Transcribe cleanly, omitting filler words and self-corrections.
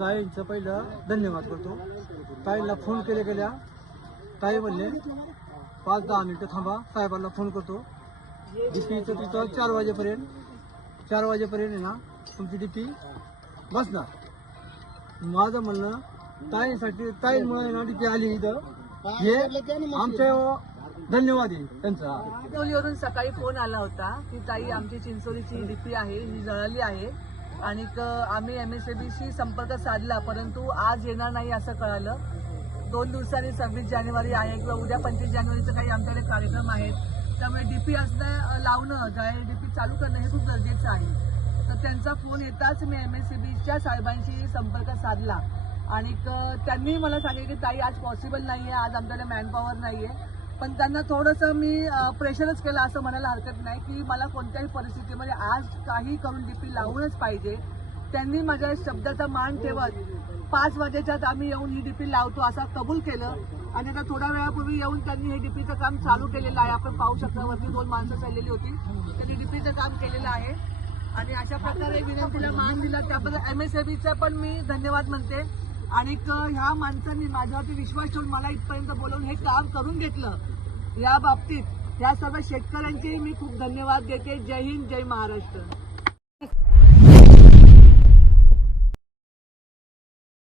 ताईंचं पहिलं धन्यवाद करतो। ताईला फोन केल्या ताई म्हणले 5-10 मिनिटं थांबा, साहेबांना फोन करतो। डीपीचं तिथं 4 वाजेपर्यंत आहे ना तुमची डीपी बसणार। माझं म्हणणं ताईंसाठी ताईंमुळे ना डीपी आली इथं, हे आमच्या धन्यवाद आहे त्यांचा। चिंचोलीवरून सकाळी फोन आला होता की ताई आमची चिंचोलीची डीपी आहे ही जळाली आहे आणि आम्ही MSABशी संपर्क साधला, परंतु आज येणार नाही असं कळालं। 2 दिवसांनी 26 जानेवारी आहे किंवा उद्या 25 जानेवारीचं काही आमच्याकडे कार्यक्रम आहेत, त्यामुळे डीपी असणं लावणं डीपी चालू करणं हे खूप गरजेचं आहे। तर त्यांचा फोन येताच मी MSABच्या साहेबांशी संपर्क साधला आणि त्यांनी मला सांगितलं की ताई आज पॉसिबल नाहीये, आज आमच्याकडे मॅनपॉवर नाहीये, पण त्यांना थोडंसं मी प्रेशरच केलं असं म्हणायला हरकत नाही की मला कोणत्याही परिस्थितीमध्ये आज काही करून डीपी लावूनच पाहिजे। त्यांनी माझ्या शब्दाचा मान ठेवत 5 वाजेच्यात आम्ही येऊन ही डीपी लावतो असं कबूल केलं आणि आता थोड्या वेळापूर्वी येऊन त्यांनी हे डीपीचं काम चालू केलेलं आहे। आपण पाहू शकता वरती 2 माणसं चाललेली होती, त्यांनी डीपीचं काम केलेलं आहे आणि अशा प्रकारे विनंतीला मान दिला त्याबद्दल MSABचा पण मी धन्यवाद म्हणते। आणि ह्या माणसांनी माझ्यावरती विश्वास ठेवून मला इथपर्यंत बोलवून हे काम करून घेतलं, या बाबतीत या सर्व शेतकऱ्यांचे मी खूप धन्यवाद देते। जय हिंद, जय महाराष्ट्र।